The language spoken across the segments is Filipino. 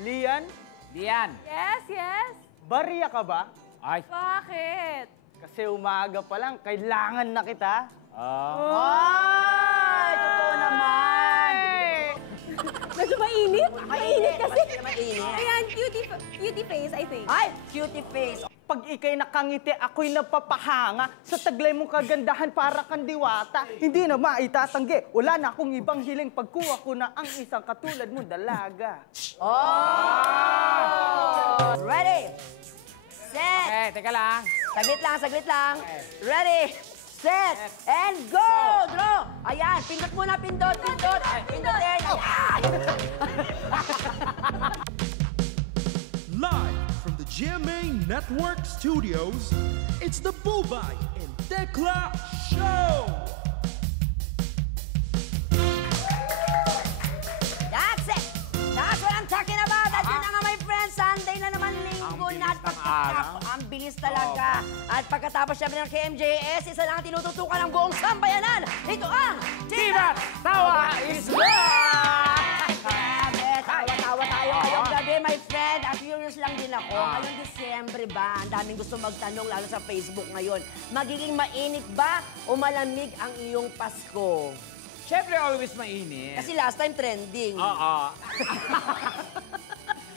Lian? Lian. Yes, yes. Barya ka ba? Ay. Bakit? Kasi umaga pa lang, kailangan na kita. Ay, totoo naman. Medyo mainit. Mainit kasi. Mainit. Ayan, cutie face, I think. Ay, cutie face. Pag ikay nakangiti, ako'y napapahanga. Sa taglay mong kagandahan para kang diwata. Hindi na maitatanggi. Wala na akong ibang hiling pagkuha ko na ang isang katulad mo dalaga. Oh! Ready? Set! Okay, teka lang. Saglit lang, saglit lang. Ready? Set! And go! Draw! Ayan, pindot muna, pindot, pindot. Pindotin. Ayan! Live from the GMA Network Studios, it's the Bubay and Tekla Show! That's it! That's what I'm talking about! At yun na nga, my friends, Sunday na naman, linggo na at pagkatapos. Ang bilis talaga. At pagkatapos syempre ng KMJS, isa lang ang tinututukan ng buong sambayanan. Ito ang Dibat Tawa is Love! Tawa-tawa tayo ngayong gabi, my friend. At curious lang din ako. Ngayong Disyembre ba? Ang daming gusto magtanong, lalo sa Facebook ngayon. Magiging mainit ba o malamig ang iyong Pasko? Siyempre, always mainit. Kasi last time trending. Oo.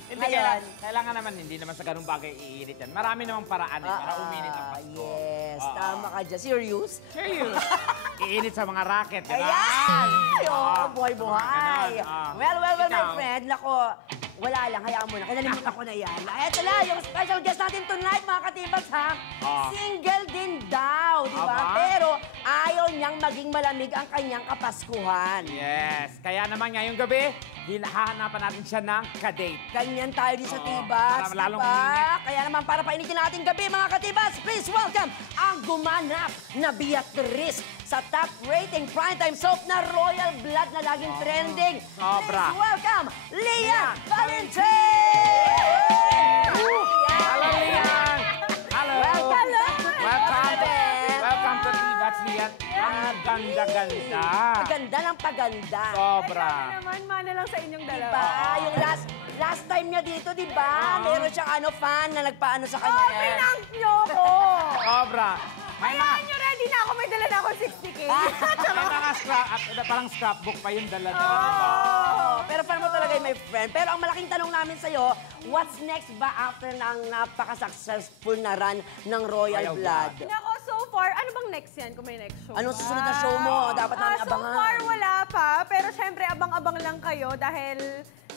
Hindi, Ngayon. kailangan naman, hindi naman sa ganung bagay iinit yan. Marami namang paraan para uminit ang Pasko. Yes, tama ka dyan. Serious? Serious. Iinit sa mga racket, di ba? Ayan! Oo, buhay-buhay. Ganon, Well, my Ikaw? friend. Nako, wala lang. Hayaan mo na. Kinalimutan ko na yan. Eto na, yung special guest natin tonight, mga katibas, ha? Single din daw, di ba? Aba. Pero ayaw niyang maging malamig ang kanyang kapaskuhan. Yes. Kaya naman ngayong gabi, hinahanapan natin siya ng kadate. Ganyan tayo din sa Tibas, para lalong diba? uminit. Kaya naman para painitin natin gabi, mga katibas, please welcome ang gumanap na Beatrice sa top rating primetime soap na Royal Blood na laging trending. Sobra. Please welcome Lian Valentin! Hello, Lian! Hello! Welcome! Welcome to Tibats, Lian. Ang ganda-ganda. Paganda ng paganda. Sobra. Ay, naman, mana lang sa inyong dalawa. Diba? Yung last time niya dito, diba? Meron siyang fan na nagpaano sa kanya. Oh, pinank niyo ko! Sobra. May mga, Hayaan niyo, ready na ako. May dala na ako 60K. may mga parang scrapbook pa yung dala-dala. Oh, pero paano mo talaga my friend? Pero ang malaking tanong namin sa'yo, what's next ba after ng napaka-successful na run ng Royal Blood? Nako, so far, ano bang next yan kung may next show? Anong susunod na show mo? Dapat namin abangan. So far, wala pa. Pero syempre, abang-abang lang kayo dahil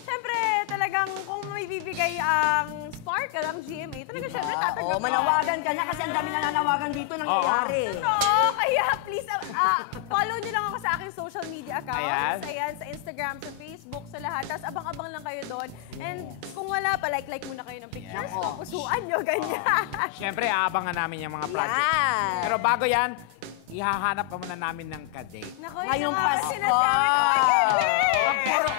syempre, talagang kung may bibigay ang Spark, ang GMA, talaga syempre tatanggap. Oo, manawagan ka na kasi ang dami na nanawagan dito nangyayari. Oo, kaya please, follow nyo lang ako sa aking social media accounts. Ayan. Sa Instagram, sa Facebook, sa lahat. Tapos abang-abang lang kayo doon. And kung wala pa, like muna kayo ng pictures. Pusuan nyo, ganyan. Siyempre, aabangan namin yung mga project. Yan. Pero bago yan, ihahanap ka muna namin ng kadate. Naku, Ngayong yun nga ba Pasko. sinasabi ko, I can't wait!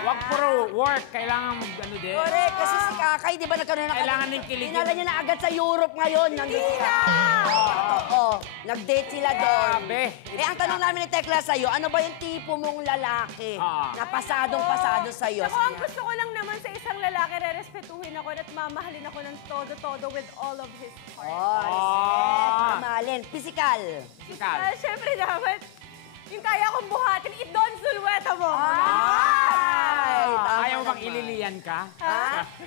Wag puro work. Kailangan ano din. Correct, kasi si Kakay, di ba nagkaroon na Kailangan din kiligin. Dinala niya na agad sa Europe ngayon. Nandito na! Oo, nag-date sila doon. Grabe. Eh, ang tanong namin ni Tekla sa'yo, ano ba yung tipo mong lalaki na pasadong-pasado sa'yo? Ako, ang gusto ko lang naman sa isang lalaki, rerespetuhin ako at mamahalin ako ng todo-todo with all of his heart. Mamalin. Physical. Physical. Siyempre dapat, yung kaya kong buhatin, idon sulweta mo. Ay, tama Ayaw mo bang naman. ililian ka?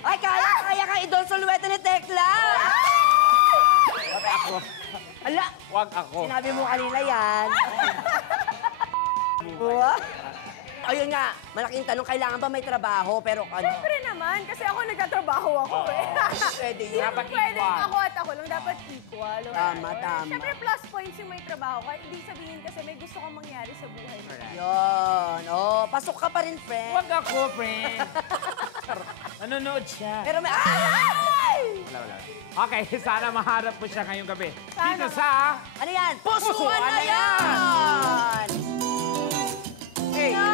Ay, kaya ka idol sa luweta ni Tekla. Wag ako. Ala, Wag ako. sinabi mo kanina yan. Ayun nga, malaking tanong, kailangan ba may trabaho? Pero ano? Siyempre naman, kasi ako nagtatrabaho ako eh. Pwede Hindi yun. naman Dapat pwede equal. ako at ako lang, dapat equal. Tama, tama. Siyempre plus points yung may trabaho ka. Hindi sabihin kasi may gusto kong mangyari sa buhay mo. Yun. Oh, pasok ka pa rin, friend. Wag ako, friend. Nanonood siya. Pero may... Ay! Wala. Okay, sana maharap mo siya ngayong gabi. Sana. Dito sa... Ano yan? Pusuan Pusuan na na yan! Hey! No!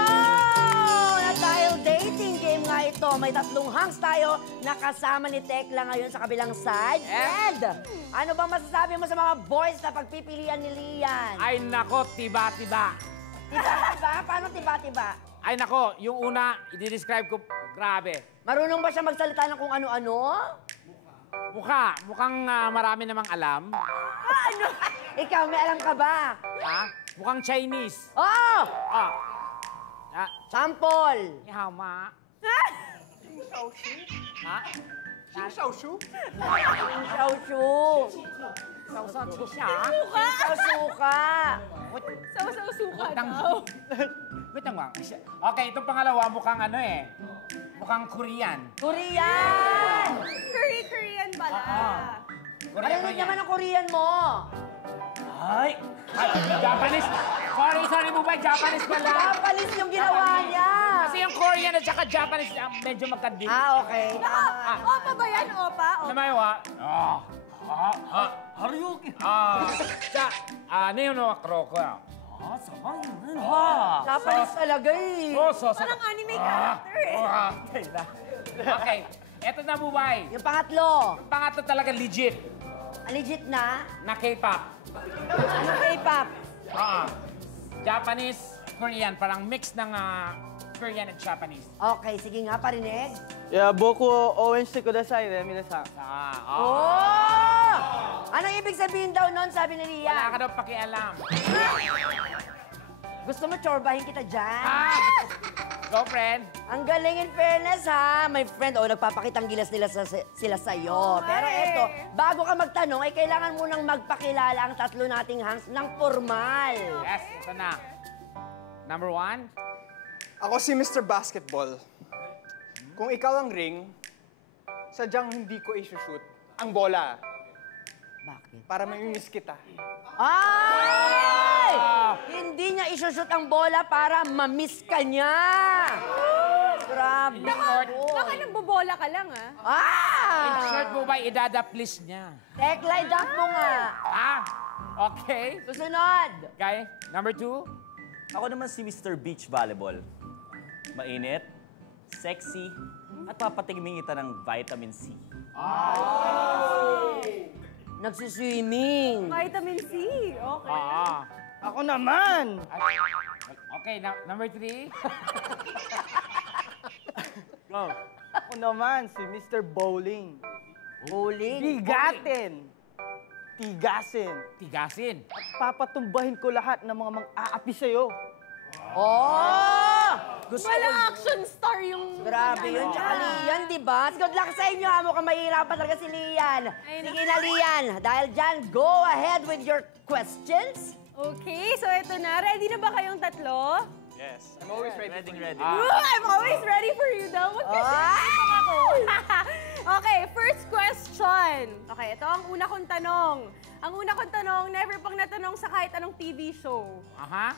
Na dahil dating game nga ito, may 3 hangs tayo nakasama ni Tekla ngayon sa kabilang side. And ano bang masasabi mo sa mga boys na pagpipilian ni Lian? Ay nako, tiba-tiba. Tiba-tiba? Paano tiba-tiba? Ay nako, yung una, i-describe ko, grabe. Marunong ba siya magsalita ng kung ano-ano? Mukhang marami namang alam. Ano? Ikaw, may alam ka ba? Ha? Mukhang Chinese. Oh! Ah. Sample! Ni hao ma. Ha? Xiao-shu. Sausan ko siya. Xiao-suka. Saw-saw suka Utang- daw. Wait lang, Wang. Okay, itong pangalawa mukhang ano eh. Mukhang Korean. Korean! Korean pala. Marinig naman ang Korean mo. Ay, Japanese. Sorry, Mubay. Japanese pala. Japanese yung ginawa niya. Kasi yung Korean at saka Japanese medyo magkadip. Okay. Tama. Opa ba yan? Opa? Namayo Haryuki. Ano yun o kroko? Sabang yun. Japanese talaga eh. Parang anime character eh. Okay, eto na Mubay. Yung pangatlo. Yung pangatlo talaga legit Legit na. na K-pop. Anong K-pop? Japanese, Korean. Parang mix ng Korean at Japanese. Okay, sige nga, parinig. Boku owenshite kudasai ne, minasan. Oh! Anong ibig sabihin daw nun, sabi ni Ria? Wala ka daw pakialam. Gusto mo chorbahin kita dyan? Go, friend. Ang galing in fairness, ha? My friend, nagpapakitang gilas nila sila sa'yo. Pero eto, bago ka magtanong, ay kailangan munang magpakilala ang tatlo nating hangs ng formal. Yes, ito na. Number 1. Ako si Mr. Basketball. Kung ikaw ang ring, sadyang hindi ko isushoot ang bola Bakit? para mamimiss kita. Ay! Hindi niya isushoot ang bola para mamiss ka niya. Grabe. Baka nagbobola ka lang ah. In short, Mubay, idadaplis niya. Tekla, dump mo nga. Okay. Susunod. Okay, number 2. Ako naman si Mr. Beach Volleyball. Mainit, sexy, at papatigming kita ng vitamin C. Nagsiswimming. Vitamin C. Okay. Ako naman! Okay, number 3. Go. Ako naman, si Mr. Bowling. Bowling. Bigatin! Tigasin! Tigasin. Papatumbahin ko lahat ng mga mang-aapi sa'yo. Oh! Gusto Wala ko. action star yung... Grabe yun. Tsaka Lian, di ba? Good luck sa inyo, ha? Mukhang mahihirapan talaga si Lian. Sige na, Lian. Dahil dyan, go ahead with your questions. Okay, so ito na. Ready na ba kayong tatlo? Yes, I'm always ready. Ready. I'm always ready for you daw. Magkasama ako. Okay, first question. Okay, ito ang una kong tanong. Ang una kong tanong, never pang natanong sa kahit anong TV show.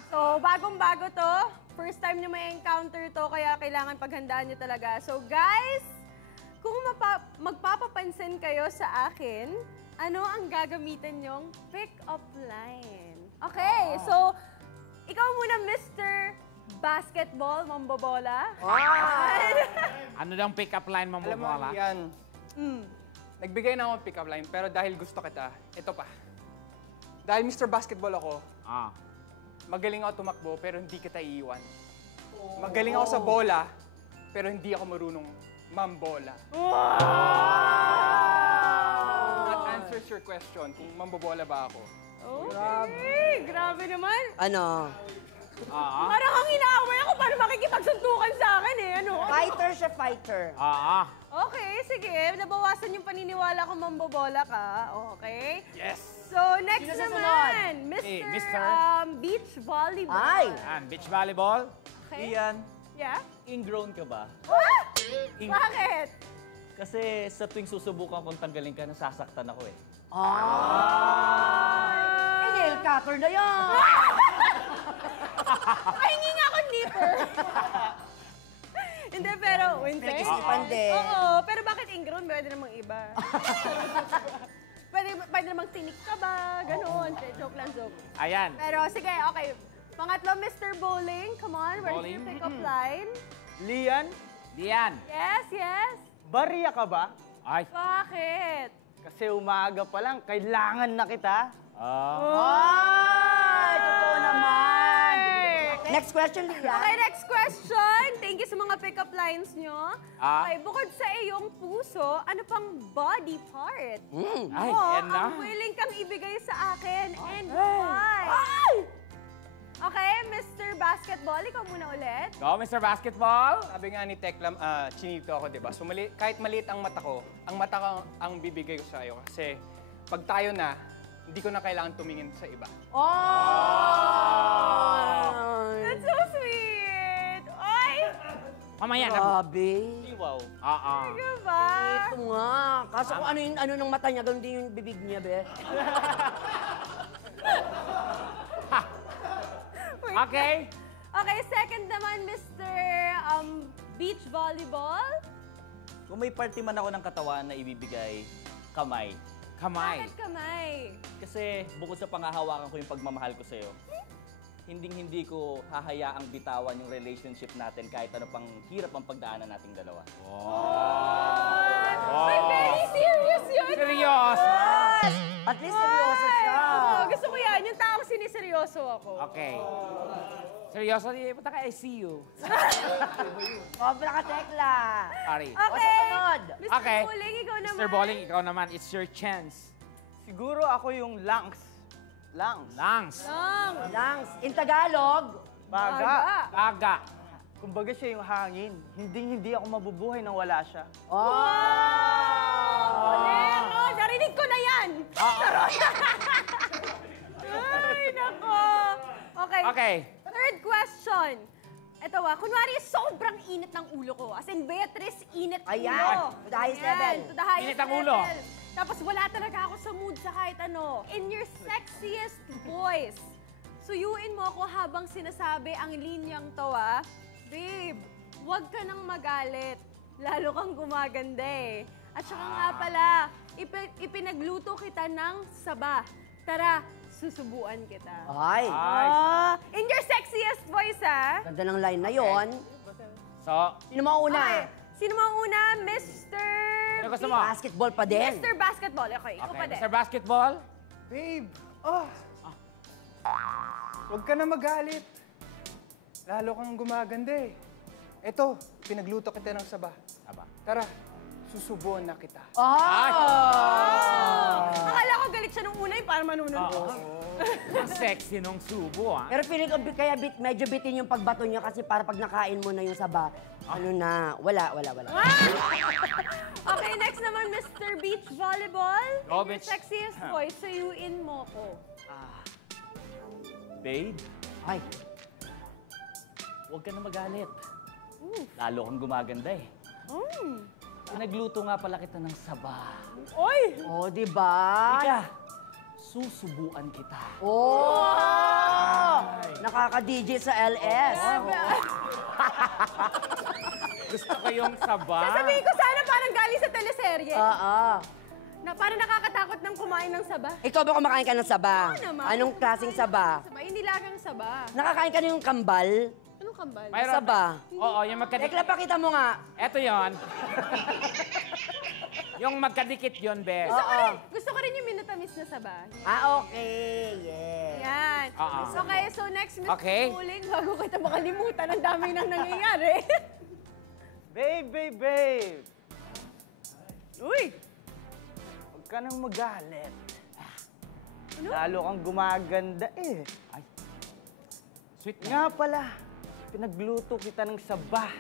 So, bagong-bago to. First time nyo may encounter to, kaya kailangan paghandaan nyo talaga. So, guys, kung magpapapansin kayo sa akin, ano ang gagamitin nyong pick-up line? Okay, so, ikaw muna, Mr. Basketball, mambobola. Ano daw ang pick-up line mo, Alam mo, Mubala? yan. Nagbigay na ako ng pick-up line, pero dahil gusto kita, ito pa. Dahil Mr. Basketball ako, magaling ako tumakbo, pero hindi kita iiwan. Magaling ako sa bola, pero hindi ako marunong mambola. That answers your question, kung mambobola ba ako. Okay, grabe naman. Ano? Parang ang inaaway ako, paano makikipagsuntukan sa akin eh. Ano? Fighter siya, fighter. Okay, sige. Nabawasan yung paniniwala ko mambobola ka. Okay? Yes! So, next Sino susunod? naman, Eh, Mr. Mr. Beach Volleyball. Ay! Beach volleyball. Okay. Iyan, Yeah? ingrown ka ba? Bakit? Kasi sa tuwing susubukan kong tanggalin ka, nasasaktan ako eh. Nail cutter na yan! Pahingi nga ako nipper. Hindi, pero winter. Pinag-isipan din. Oo, pero bakit ingrown? Pwede namang iba. pwede namang tinik ka ba? Ganon. Joke lang, joke. Ayan. Pero sige, okay. Pangatlo, Mr. Bowling. Come on, where's your Bowling. pick-up line? Lian, Diyan. Yes, yes. bariya ka ba? Ay. Bakit? Kasi umaga pa lang, kailangan na kita. Ay! Totoo naman! next question, Lian. Okay, next question. Thank you sa mga pick-up lines nyo. Ah? Okay, bukod sa iyong puso, ano pang body part? Ay, Mo, yan na. ang willing kang ibigay sa akin and why? Okay, Mr. Basketball, ikaw muna ulit. Go, Mr. Basketball. Sabi nga ni Tekla, chinito ako, di ba? So kahit maliit ang mata ko ang bibigay ko sa iyo. Kasi pag tayo na, hindi ko na kailangan tumingin sa iba. That's so sweet. Oy! Mamaya na. Grabe. Wow. Oo. Diba? Ito nga. Kaso kung ano ng mata niya, ganun din yung bibig niya, be. Okay. Okay, second naman, Mr. Beach Volleyball. Kung may party man ako ng katawan na ibibigay, kamay. Kamay. Bakit kamay? Kasi bukod sa pangahawakan ko yung pagmamahal ko sa'yo, hindi ko hahayaang bitawan yung relationship natin kahit ano pang hirap ang pagdaanan nating dalawa. Ay, very serious yun. Seryoso. At least seryoso siya. Oo, gusto ko yan. Yung taong siniseryoso ako. Okay. Seryoso, punta ka ICU. Cobra ka, Tekla. Sorry. O, Okay. susunod. Mr. Okay. Buling, ikaw naman. Mr. Bowling, ikaw naman. It's your chance. Siguro ako yung lungs. Lungs. Lungs. Lang. Langs. In Tagalog, Baga. Aga. Kumbaga siya yung hangin. Hindi ako mabubuhay nang wala siya. Bolero, narinig ko na yan. Ay, nako. Okay. Okay. Third question. Ito kunwari sobrang init ng ulo ko. As in, Beatrice, init Ayan, ulo. to the highest Ayan, level. To the highest Init ang ulo. level. Tapos wala talaga ako sa mood sa kahit ano. In your sexiest voice, suyuin mo ako habang sinasabi ang linyang to, Babe, huwag ka nang magalit. Lalo kang gumaganda eh. At saka nga pala, ipinagluto kita ng saba. Tara, susubuan kita. ay, In your sexiest voice, ganda ng line na yon. So, Sino mauna? Okay. Sino mauna? Mr. ano gusto mo? Basketball pa din. Mr. Basketball. Okay, ikaw pa Okay, din. Mr. Basketball. Babe, huwag ka na magalit. Lalo kang gumaganda eh. Eto, pinagluto kita ng saba. Aba. Tara, susubuan na kita. Akala ko galit siya nung una para manunod. Ang sexy nung subo, Pero feeling ko kaya medyo bitin yung pagbato niya kasi para pag nakain mo na yung saba, ano na, wala. Okay, next naman, Mr. Beach Volleyball. Go, In your Beach. sexiest voice, suyuin mo ko. Babe, Ay, huwag ka na magalit. Lalo kang gumaganda eh. Pinagluto nga pala kita ng saba. Oy! oh, di ba? Ika, susubuan kita. Oh! Nakaka-DJ sa LS. Gusto ko yung saba. Sasabihin ko sana parang galing sa teleserye. Oo. Na parang nakakatakot ng kumain ng saba. Ikaw ba kumakain ka ng saba? Oo naman. Anong klaseng saba? Saba, hindi lagang saba. Nakakain ka na yung kambal? Anong kambal? Mayroon. Saba? Oo, yung magkadikit. Tekla, pakita mo nga. Eto yon. Yung magkadikit yon, Be. Gusto ko rin yung minatamis na saba. Okay. Yes. Yan. Oo. Okay, so next, Mr. Okay. Buling, bago kita makalimutan, ang dami nang nangyayari. Babe. Uy! Huwag ka nang magalit. Lalo kang gumaganda eh. Sweet Nga pala, pinagluto kita ng saba.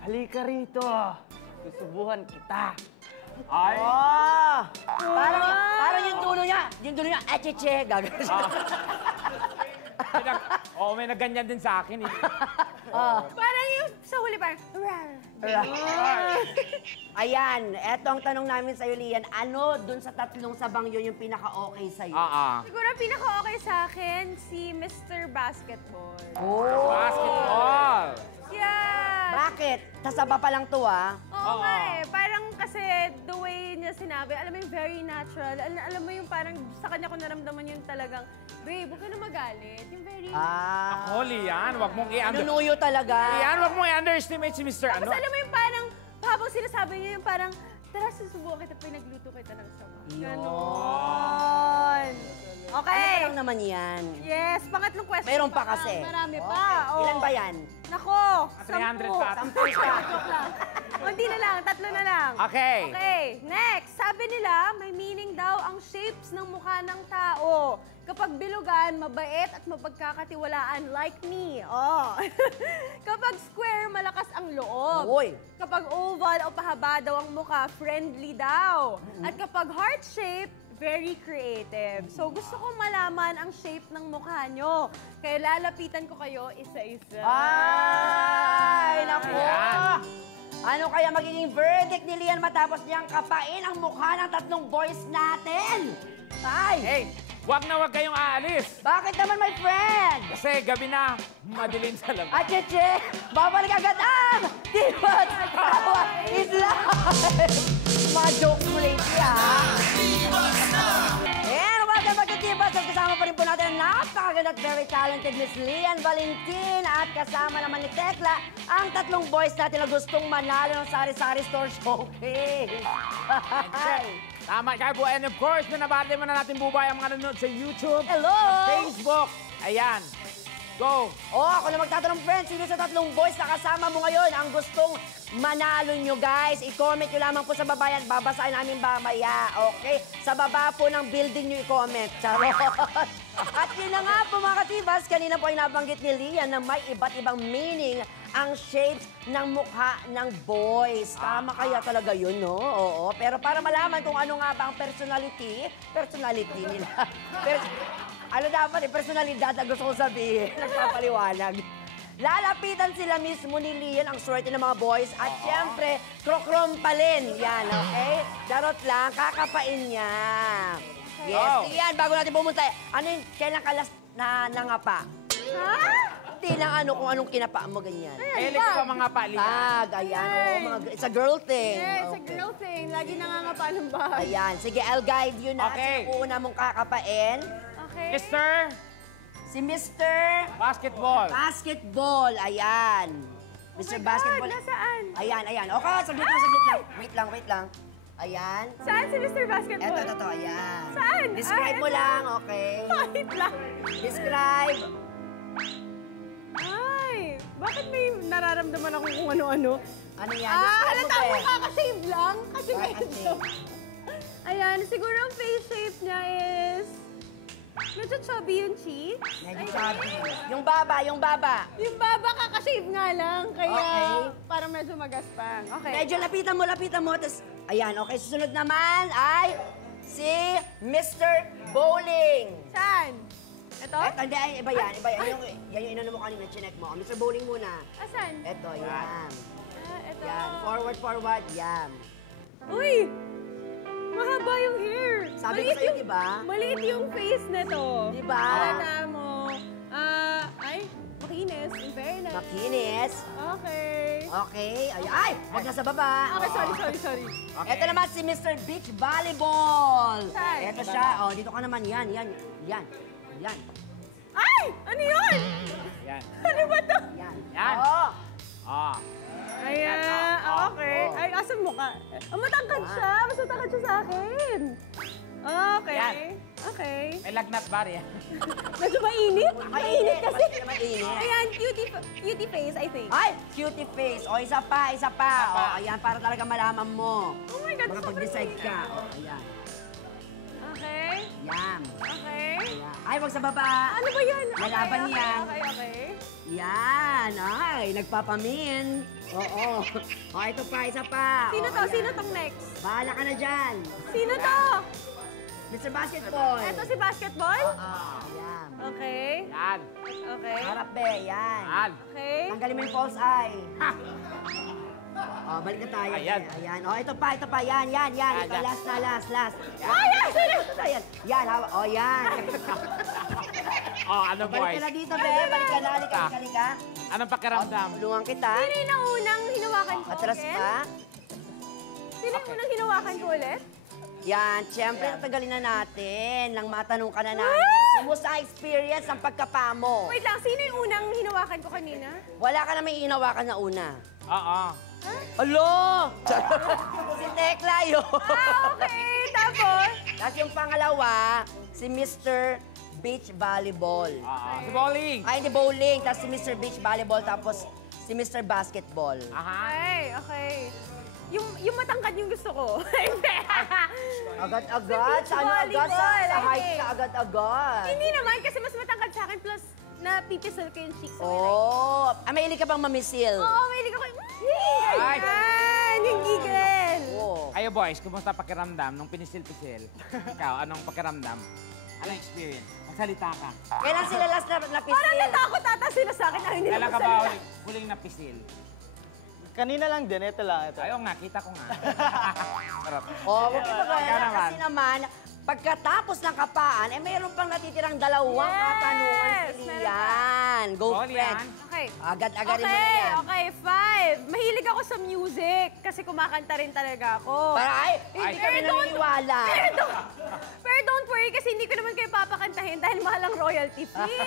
Halika rito. Susubuhan kita. Ay. Oh! Parang yung dulo niya, echeche, gagawin siya. Oo, may naganyan din sa akin eh. Parang yung sa huli, parang... Ayan, eto ang tanong namin sa'yo, Lian. Ano dun sa tatlong sabang yun yung pinaka-okay sa'yo? Siguro pinaka-okay sa akin, si Mr. Basketball. Basketball. Yeah! Bakit? Tasaba pa lang to, Oo nga eh. Parang kasi the way niya sinabi, alam mo yung very natural. Alam mo yung parang sa kanya ko naramdaman yung talagang, babe, huwag ka na magalit. Yung very... Ako, Lian, wag mong Nunuyo talaga. Lian, wag mong i-underestimate si Mr. Tapos alam mo yung parang, habang sinasabi niya yung parang, tara, susubukan kita, pinagluto kita ng sama. Yun. Ganon. question. Okay. Ano lang naman yan? Yes, pangatlong question. Meron pa kasi. Marami pa. Oh. Ilan ba yan? Nako, 300 10. pa. 10 Joke lang. Kunti na lang, 3 na lang. Okay. Okay, next. Sabi nila, may meaning daw ang shapes ng mukha ng tao. Kapag bilugan, mabait at mapagkakatiwalaan like me. Oh. Kapag square, malakas ang loob. Uy. Kapag oval o pahaba daw ang mukha, friendly daw. At kapag heart shape, very creative. So gusto ko malaman ang shape ng mukha nyo. Kaya lalapitan ko kayo isa-isa. Ay, naku. Ayan. Ano kaya magiging verdict ni Lian matapos niyang kapain ang mukha ng 3 boys natin? Ay! Hey, wag kayong aalis. Bakit naman, my friend? Kasi gabi na, madilim sa labas. At Cheche, babalik agad ang Tibat Tawa is Live! Mga jokes mo lately, ha? And welcome back to Tibas. At kasama pa rin po natin ang napakaganda at very talented Miss Lian Valentin. At kasama naman ni Tekla ang 3 boys natin na gustong manalo ng Sari-Sari Store Showcase. Tama ka po. And of course, binabati mo na natin bubay ang mga nanonood sa YouTube, Hello! Facebook. Ayan. Go. Oh, ako na magtatanong, friends, sino sa 3 boys na kasama mo ngayon ang gustong manalo nyo, guys? I-comment nyo lamang po sa baba yan. Babasahin namin mamaya, okay? Sa baba po ng building nyo i-comment. Charot! At yun na nga po, mga katibas, kanina po ay nabanggit ni Lian na may iba't ibang meaning ang shapes ng mukha ng boys. Tama kaya talaga yun, no? Oo. Pero para malaman kung ano nga ba ang personality nila. Ano dapat personalidad na gusto ko sabihin, nagpapaliwanag. Lalapitan sila mismo ni Lian ang swerte ng mga boys at syempre, krokrompalin. Yan, okay? Charot lang, kakapain niya. Yes, Oh. Lian, bago natin pumunta, ano yung kailan ka last na nangapa? Ha? Hindi lang ano kung anong kinapa mo ganyan. Elik ka mga palihan. Bag, ayan, oo, it's a girl thing. Yes, a Okay. girl thing. Lagi nangangapa ng bag. Ayan, sige, I'll guide you na. Okay. Sino una mong kakapain? Okay. Mr. Si Mr. Basketball. Basketball, ayan. Oh Mr. my Basketball. God, nasaan? Ayan, ayan. Okay, saglit lang. Wait lang. Ayan. Saan si Mr. Basketball? Eto, ayan. Saan? Describe Ah, mo eto. lang, okay? Wait lang. Describe. Ay, bakit may nararamdaman ako kung ano-ano? Ano yan? Ah, Describe halata mo, mo Be. kakasave lang? Kasi Kakasave. medyo... Ayan, siguro ang face shape niya is... Medyo chubby yung cheeks. Medyo I chubby. think. Yung baba. Yung baba kakashave nga lang, kaya Okay. parang medyo magaspang. Okay. Medyo lapitan mo. Tapos, ayan, okay. Susunod naman ay si Mr. Bowling. Saan? Ito? Hindi, ay, iba yan. Yan yung inano mo kanina, chinek mo. Mr. Bowling muna. Asan? Eto, yan. Ah, ito. Yan. Forward, yan. Uy! Mahaba yung hair. Sabi ko sa'yo, diba? Maliit yung face nito. Diba? Alala mo. Ay, makinis. In fairness. Makinis. Okay. Okay. Ay! Wag na sa baba. Okay, sorry. Ito naman si Mr. Beach Volleyball. Saan? Ito siya. Oh, dito ka naman. Yan. Ay! Ano yun? Yan. Ano ba to? Yan. Yan. Oh. Ah. Ayan, okay. oh. Ay, asan mo ka? Matangkad siya. Mas matangkad siya sa akin. Okay. Yan. Okay. May lagnat ba rin? Medyo mainit. Mainit kasi. Mainit. Ayan, cutie face, I think. Ay, cutie face. O, isa pa. O, ayan, para talaga malaman mo. Oh my God, Makapag-decide sobrang ka. mainit. O, ayan. Okay. Yan. Okay. Ayan. Ay, wag sa baba. Ano ba yan? Lalaban okay, yan. Okay. Yan. Ay, nagpapamin. Oo. O, ito pa, isa pa. Sino O, to? ayan. Sino tong next? Bahala ka na dyan. Sino to? Mr. Basketball. Ito si basketball? Ayan. Okay. Yan. Okay. Harap, be. Yan. Yan. Okay. Tanggalin mo yung false eye. O, balik na tayo. Ayan. Ayan. O, ito pa. Yan. Ito, Yan. last. Ay, ay! Ayan. Yan, hawa. O, yan. Oh, ano Balik boys? ka na dito, be. Balik ka na. Halika. Anong pakiramdam? Tulungan kita. Sino yung unang hinawakan ko? Atras Ken? pa. Sino yung unang hinawakan ko ulit? Yan, siyempre, tatagalin na natin. Nang matanong ka na namin. Kumusta ang experience ng pagkapa mo? Wait lang, sino yung unang hinawakan ko kanina? Wala ka na may inawakan na una. Oo. Alo! Si Tekla yun. Okay, tapos? Tapos yung pangalawa, si Mr. Beach Volleyball. Si Bowling. Ay, hindi bowling. Tapos si Mr. Beach Volleyball. Tapos si Mr. Basketball. Okay, okay. Yung matangkad yung gusto ko. Hindi. Agad-agad? Si Sa ano Beach agad? Sa volleyball, height okay. ka agad-agad. Hindi naman, kasi mas matangkad sa akin, plus napipisal ko yung cheeks. Oh, mahilig ka bang mamisil? Oo, mahilig ako. Ganyan, yung gigil. Oh. Kayo boys, kumusta pakiramdam nung pinisil-pisil? Ikaw, anong pakiramdam? Anong experience? Magsalita ka. Kailan sila last na Parang napisil? natakot ata sila sa akin. Ay, hindi Kailan naman ka ba salita. huling napisil? Kanina lang din, ito lang. Ito. Ayaw nga, kita ko nga. Sarap. Oh, wag ka Ikaw kaya naman. kasi naman, pagkatapos ng kapaan, mayroon pang natitirang dalawang Yes! katanungan si Meron Lian. Go, Oh, friend. Lian. Okay. Agad-agarin mo na Okay, yan. okay, 5. Mahilig ako sa music kasi kumakanta rin talaga ako. Para hindi kami naniniwala. Pero don't worry kasi hindi ko naman kayo papakantahin dahil mahal ang royalty fee.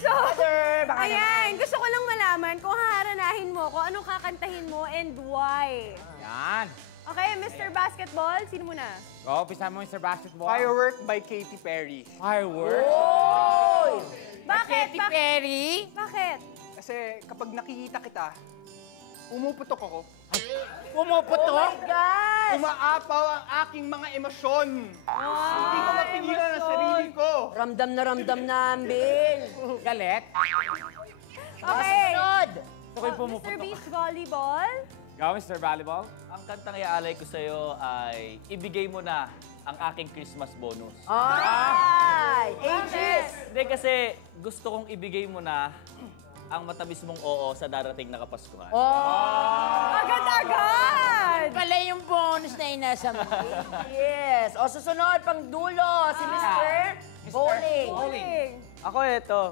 So, Mother, baka ayan, gusto ko lang malaman kung haharanahin mo ko, anong kakantahin mo and why. Yan. Okay, Mr. Basketball, sino muna? Go, pisa mo Mr. Basketball. Firework by Katy Perry. Firework. Oy! Bakit? Katy Perry. Bakit? Kasi kapag nakikita kita, pumuputok ako. Pumuputok. Oh my gosh! Umaapaw ang aking mga emosyon. Hindi ko mapigilan ang sarili ko. Ramdam na ramdam namin. Galit. Okay. Sunod! Gusto ko yung Mr. pumuputok. Beach Volleyball. Go, Mr. Volleyball. Ang kantang iaalay ko sa'yo ay ibigay mo na ang aking Christmas bonus. Ay! Ages! Hindi kasi gusto kong ibigay mo na ang matamis mong oo sa darating na Kapaskuhan. Oh! Agad-agad! Pala yung bonus na inasa mo. Yes. O susunod, pang dulo, si Mr. Bowling. Bowling. Ako ito.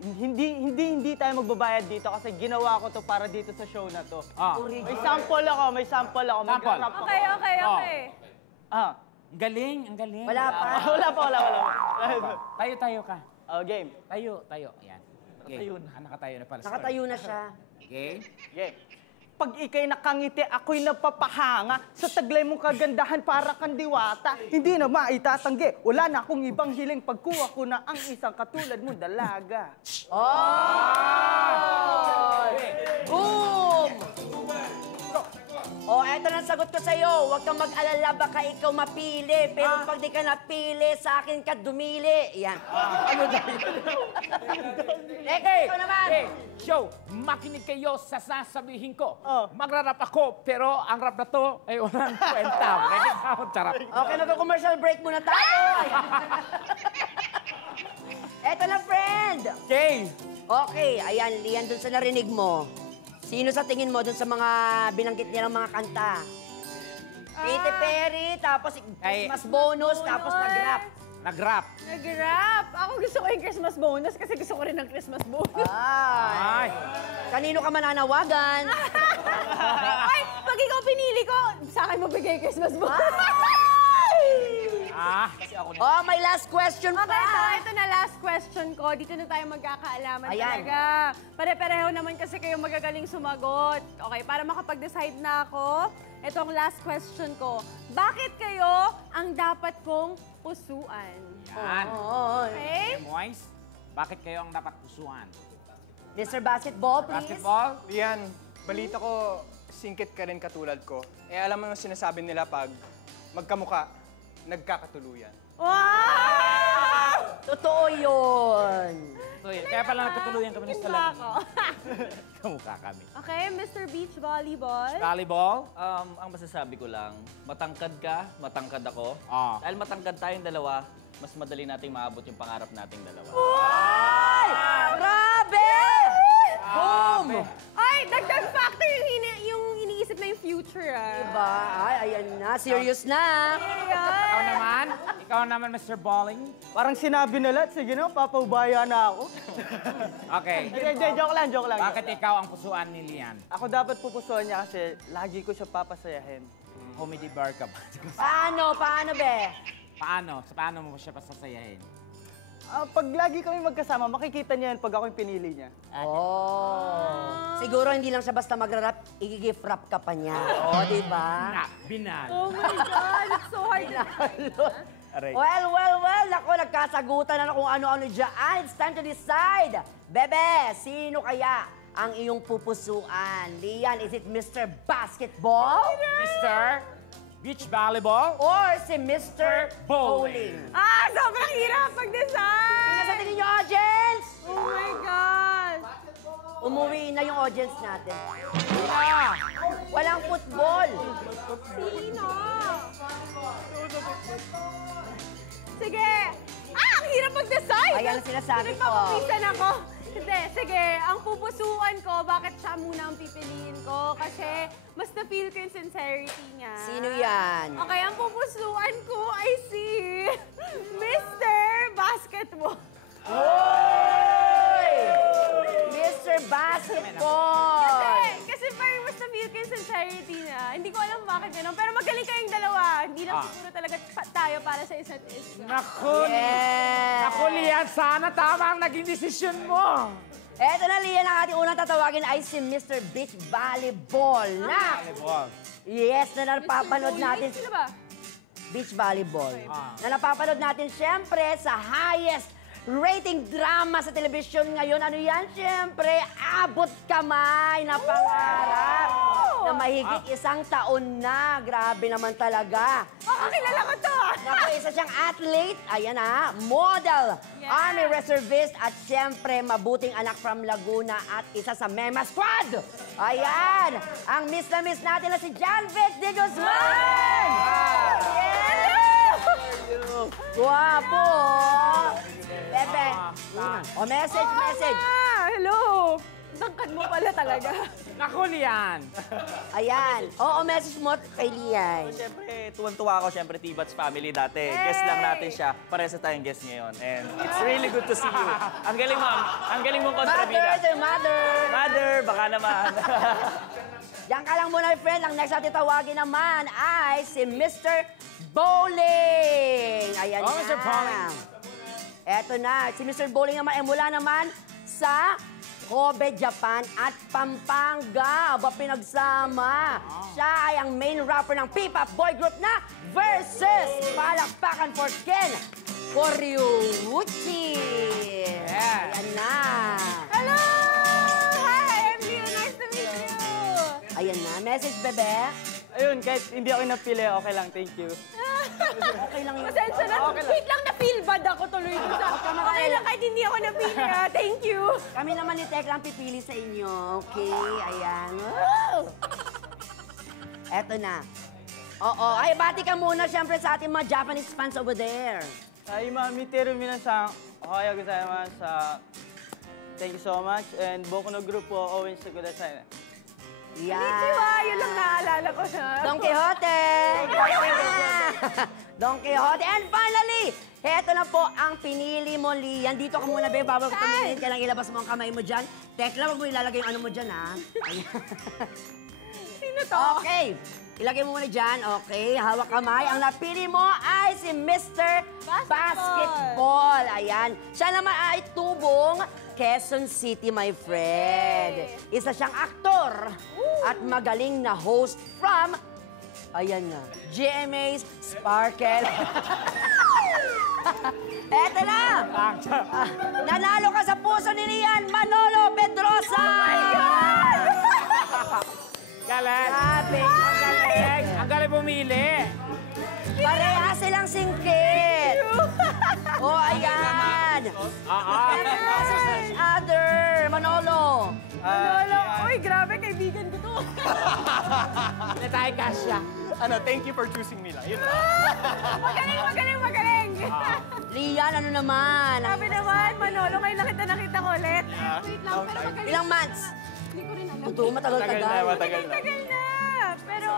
Hindi tayo magbabayad dito kasi ginawa ko to para dito sa show na to. May sample ako. Sample. Mag-rap ako. Okay, okay, okay. Ah. Ang galing, ang galing. Wala pa. Wala pa. Tayo ka. Oh, game. Tayo. Ayan. Nakatayo na. Nakatayo na pala. Nakatayo na siya. Okay. Game. Pag ikay nakangiti, ako'y napapahanga. Sa taglay mong kagandahan para kang diwata. Hindi na maitatanggi. Wala na akong ibang hiling pagkuha ko na ang isang katulad mo dalaga. Oh! Boom! Oh, eto na ang sagot ko sa'yo. Huwag kang mag-alala, baka ikaw mapili. Pero pag di ka napili, sa akin ka dumili. Yan. Ano dahil? Ikaw naman. Hey, show, makinig kayo sa sasabihin ko. Oh. Magrarap ako, pero ang rap na to ay walang kwenta. Ready ako, charap. Okay, mag-commercial break muna tayo. Eto na, friend. Okay. Okay, ayan, Lian, dun sa narinig mo. Sino sa tingin mo dun sa mga binanggit nilang mga kanta? Katy Perry, tapos Christmas bonus, tapos nag-rap. Nag-rap. Nag-rap. Ako gusto ko yung Christmas bonus kasi gusto ko rin ng Christmas bonus. Ay. Ay. Kanino ka mananawagan? Ay, pag ikaw pinili ko, sa akin mo bigay Christmas bonus. Kasi ako na. Oh, may last question pa. Okay, so ito na last question ko. Dito na tayo magkakaalaman Ayan. talaga. Pare-pareho naman kasi kayo magagaling sumagot. Okay, para makapag-decide na ako, ito ang last question ko. Bakit kayo ang dapat kong pusuan? Yan. Okay? Moise, bakit kayo ang dapat pusuan? Mr. Basketball, please. Basketball? Lian, balita ko, singkit ka rin katulad ko. Alam mo yung sinasabi nila pag magkamuka, nagkakatuluyan. Wow! Totoo yun. So, kaya pala nagkatuluyan kami sa Mukha labi. ko. Kamukha kami. Okay, Mr. Beach Volleyball. Volleyball? Ang masasabi ko lang, matangkad ka, matangkad ako. Ah. Dahil matangkad tayong dalawa, mas madali nating maabot yung pangarap nating dalawa. Ay! Grabe! Boom! Ay, dagdag factor yung iniisip na yung future, ah. Diba? Ay, ayan na. Serious na. Ikaw naman, Mr. Balling. Parang sinabi nila, sige na, papaubaya na ako. Okay. Hindi, joke lang. Bakit ikaw ang pusuan ni Lian? Ako dapat pupusuan niya kasi lagi ko siya papasayahin. Comedy bar ka ba? Paano? Paano, be? Paano? Paano mo siya pasasayahin? Pag lagi kami magkasama, makikita niya yan pag ako yung pinili niya. Oh. Siguro hindi lang siya basta magra-rap, i-gift wrap ka pa niya. Oh, di ba? Binal. Oh my God, it's so hard to... Aray. Well, ako, nagkasagutan na kung ano-ano dyan. It's time to decide. Bebe, sino kaya ang iyong pupusuan? Lian, is it Mr. Basketball? Mr. Beach Volleyball? Or si Mr. Bowling. Bowling? Sobrang hirap pag-decide! Sino sa tingin niyo, audience? Oh my God! Umuwi na yung audience natin. Ah, walang football. Sino? Sige! Ang hirap mag-decide! Ayan ang sinasabi ko. Pinagpapawisan ako. Hindi, sige. Ang pupusuan ko, bakit siya muna ang pipiliin ko? Kasi mas na-feel ko yung sincerity niya. Sino yan? Okay, ang pupusuan ko ay si Mr. Basketball. Oy! Mr. Basketball! Kasi parang mas na-feel ko yung sincerity niya. Hindi ko alam bakit gano'n. Pero magaling kayong dalawa. Hindi lang siguro talaga tayo para sa isa't isa. Naku, Yes! naku, Lian, sana tama ang naging desisyon mo. Eto na, Lian, ang ating unang tatawagin ay si Mr. Beach Volleyball. Na, yes, na napapanood Mr. Bowling? natin. Sino ba? Beach Volleyball. Na napapanood natin siyempre sa highest rating drama sa telebisyon ngayon. Ano yan? Siyempre, Abot Kamay na pangarap. Na mahigit isang taon na. Grabe naman talaga. Kilala ko to! Naku, isa siyang athlete, ayan model, Yes. army reservist, at siyempre mabuting anak from Laguna at isa sa Mema Squad. Ayan, ang miss na miss natin na si Janvic de Guzman! Guwapo! Bebe, o message. Hello! Tangkad mo pala talaga. Naku, Lian. Ayan, oo, message mo kay Lian. Siyempre, tuwan-tuwa ako, siyempre, T-Bats family dati. Guest lang natin siya. Pareha tayong guest ngayon. And it's really good to see you. Ang galing mong kontrabida. Mother! Mother, baka naman. Diyan ka lang muna, friend. Ang next natin tawagin naman ay si Mr. Bowling. Ayan Oh, na. Mr. Bowling. Eto na. Si Mr. Bowling naman ay mula naman sa Kobe, Japan at Pampanga. Aba, pinagsama. Siya ay ang main rapper ng P-pop boy group na Versus. Palakpakan for Ken Koryuchi. Yeah. Ayan na. Hello! Hi, I'm Leo. Nice to meet you. Ayan na. Message, bebe. Ayun, kahit hindi ako napili, okay lang, thank you. Okay lang yun. Pasensya na. Wait lang, na-feel bad ako tuloy dun sa... Okay lang kahit hindi ako napili. Thank you. Kami naman ni Tek lang pipili sa inyo. Okay, ayan. Wow! Eto na. Oo, ay bati ka muna siyempre sa ating mga Japanese fans over there. Imamiteru minasan, ohayou gozaimasu. Thank you so much. And boku no group wo ouensshite kudasai. Konnichiwa, yun lang naalala ko na. Don Quixote! Don Quixote. And finally, heto na po ang pinili mo, Lian. Dito ka muna, be. Bago ka tumingin, kailang ilabas mo ang kamay mo dyan. Tekla, wag mo ilalagay yung ano mo dyan, ha? Ayan. Sino to? Okay. Ilagay mo muna dyan. Okay, hawak kamay. Ang napili mo ay si Mr. Basketball. Ayan. Siya naman ay tubong Quezon City, my friend. Isa siyang aktor at magaling na host from, ayan nga, GMA's Sparkle. Eto na! Nanalo ka sa puso ni Lian, Manolo Pedrosa! Oh my God! Galing. Grabe. Ang galing pumili. Pareha silang singkit. Oh, ayan. Each other. Manolo. Manolo. Uy, grabe, kaibigan ko to. Hindi tayo kasya. Thank you for choosing me lang. Yun lang. Magaling. Lian, ano naman? Sabi naman, Manolo, ngayon lang kita nakita ko ulit. Wait lang, pero magaling. Ilang months? Hindi ko rin alam. Ito, matagal-tagal. Matagal na. Tagal na. Pero,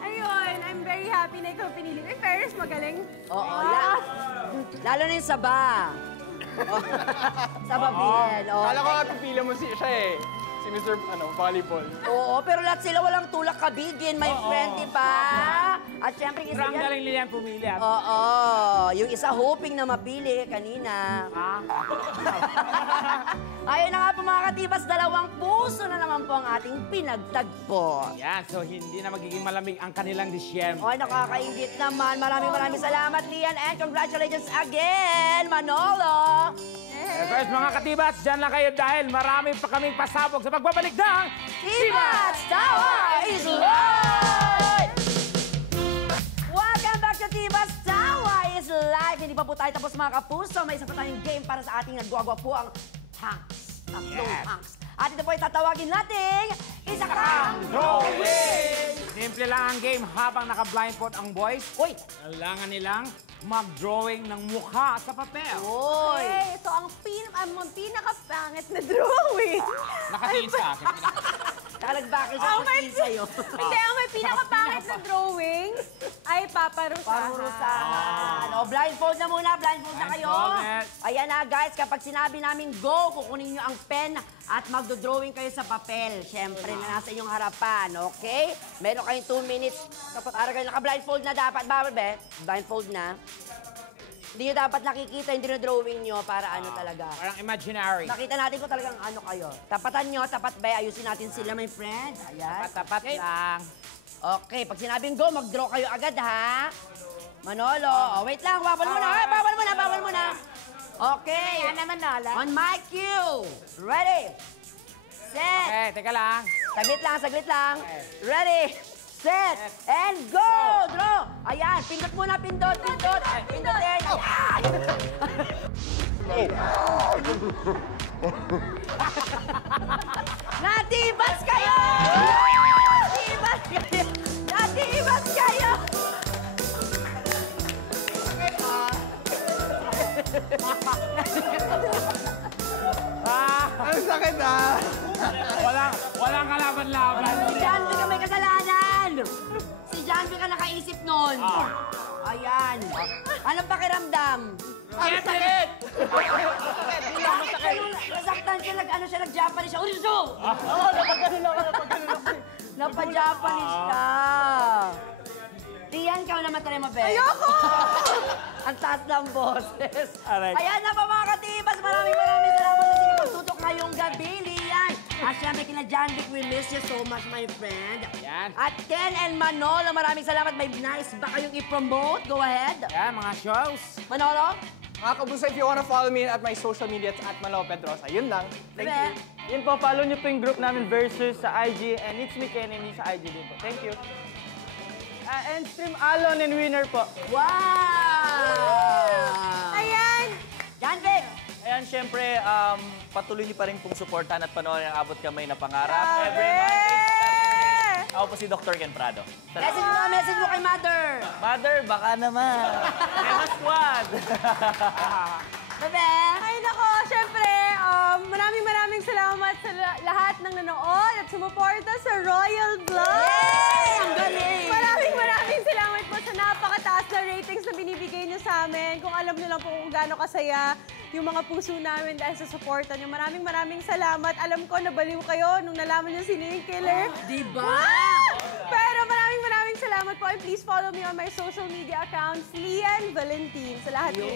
ayun, I'm very happy na ikaw pinili. Eh, Ferris, magaling. Oo, lalo na yung saba. Oh. Saba din. Oh. Kala ko pipila mo siya eh. Si Si Mr. Volleyball. Oo, pero lahat sila walang tulak kabigin, my friend, di ba? At syempre, isa Pero ang yan. galing Lilian pumili at Oo, yung isa hoping na mapili kanina. Ayun na nga po mga katibas, 2 puso na naman po ang ating pinagtagpo. yan. So hindi na magiging malamig ang kanilang disyembre. Ay, nakakaingit naman. Maraming salamat, Lian, and congratulations again, Manolo! First mga katibas, dyan lang kayo dahil marami pa kaming pasabog sa pagbabalik ng Tibas Tawa is live! Welcome back to Tibas Tawa is live! Hindi pa po tayo tapos mga kapuso. May isa pa tayong game para sa ating nagwagwa po ang Tanks. Tatlong Yes. Tanks. At ito po ay tatawagin nating Isa Kang Drawing! Simple lang ang game habang naka-blindfold ang boys. Uy! Kailangan nilang mag-drawing ng mukha sa papel. Uy! Okay, so ang pinakapangit na drawing. Nakatingin sa akin. Talagbakil sa Oh my pasin sa'yo. Hindi, ang may pinakapangit na drawing ay paparusahan. Parurusahan. O, blindfold na muna. Blindfold na kayo. Blindfolded. Ayan na, guys. Kapag sinabi namin go, kukunin nyo ang pen at magdo-drawing kayo sa papel. Siyempre, na nasa inyong harapan. Okay? Meron kayong 2 minutes. Kapag araw kayo naka-blindfold na dapat. Bawal, be? Blindfold na. Hindi nyo dapat nakikita yung dinodrawing nyo para ano talaga. Parang imaginary. Nakita natin kung talagang ano kayo. Tapatan nyo, tapat ba? Ayusin natin sila, my friend. Ayan. Tapat lang. Okay, pag sinabing go, mag-draw kayo agad, ha? Manolo, wait lang, bawal muna. Ay, bawal muna. Okay. Yan naman, Nala. On my cue. Ready, set. Okay, teka lang. Saglit lang. Ready, set, and go! Draw! Ayan, pindot muna, pindot. Pindutin. Natibas kayo! Natibas kayo! Ang sakit ah! Walang kalaban-laban. Si Janvi ka may kasalanan! Si Janvi ka nakaisip nun. Ayan. Anong pakiramdam? Ang sakit! Nasaktan siya, nag-Japanese siya. Urizo! Oo, napagano ako. Napa-Japanese ka. Tiyan, ikaw naman tayo mabe. Ayoko! Ang taas ng boses. Aray. Ayan na pa mga katibas. Maraming salamat sa sige pagtutok ngayong gabi, Lian. At syempre kina John Vic, we miss you so much, my friend. Yan. At Ken and Manolo, maraming salamat. May nice ba kayong i-promote? Go ahead. Yan, mga shows. Manolo? Mga kabuso, if you wanna follow me at my social media, it's at Manolo Pedrosa. Yun lang. Thank you. Yun po, follow nyo po yung group namin Versus sa IG and It's Me Ken and Me sa IG din po. Thank you. And stream Alon and Winner po. Wow! Ayan! John Vic! Ayan, syempre, patuloy niyo pa rin pong supportan at panoorin ang Abot Kamay na Pangarap. Every Monday. Ako po si Dr. Ken Prado. Message mo kay Mother. Mother, baka naman. Emma Squad. Bebe? Ay nako, syempre, maraming salamat sa lahat ng nanood at sumuporta sa Royal Blood. Yay! Ang galing! Maraming salamat po sa napakataas na ratings na binibigay niyo sa amin. Kung alam niyo lang po kung gaano kasaya yung mga puso namin dahil sa suporta niyo. Maraming salamat. Alam ko, nabaliw kayo nung nalaman niyo sino yung killer. Diba? Pero maraming salamat po. And please follow me on my social media accounts, Lian Valentin, sa lahat po.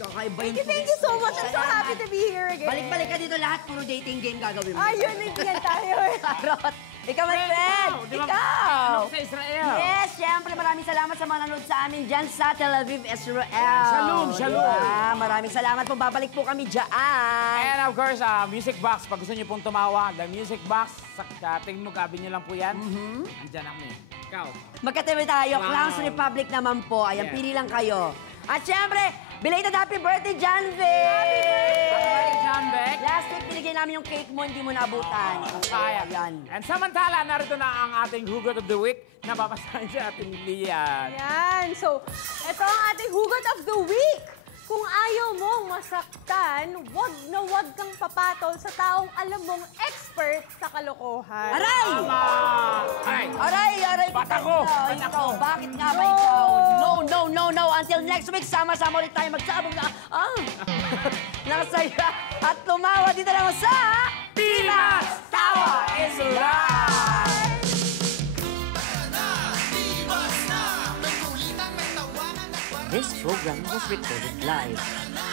Kakaiba yung Thank you so much. I'm so happy to be here again. Balik-balik ka dito lahat, puro dating game gagawin mo. Ayun, nagtigan tayo. Charot! Ikaw, my friend! Di ba? Ikaw! Sa Israel. Yes, syempre maraming salamat sa mga nanood sa amin dyan sa Tel Aviv, Israel. Shalom. Maraming salamat po. Babalik po kami dyan. And of course, Music Box. Pag gusto niyo pong tumawag, the Music Box, tingin mo, gabi niyo lang po yan. Andyan kami. Ikaw. Magkatabi tayo. Wow. Clowns Republic naman po. Ayan, Yeah. pili lang kayo. At syempre, belated happy birthday, John Vic! Hi, John Beck. Last week, binigay namin yung cake mo, hindi mo naabutan. Kaya. Ayan. And samantala, narito na ang ating Hugot of the Week na papasahin sa ating Lian. Yan. So, ito ang ating hugot of the week. Kung ayaw mong masaktan, wag na wag kang papatol sa taong alam mong expert sa kalokohan. Aray! Ay! Aray! Ba't ako? Ikaw, bakit nga ba ikaw? No! Until next week, sama-sama ulit tayo magsabog na nasaya at tumawa dito lang sa Tibas Tawa! This program was recorded live.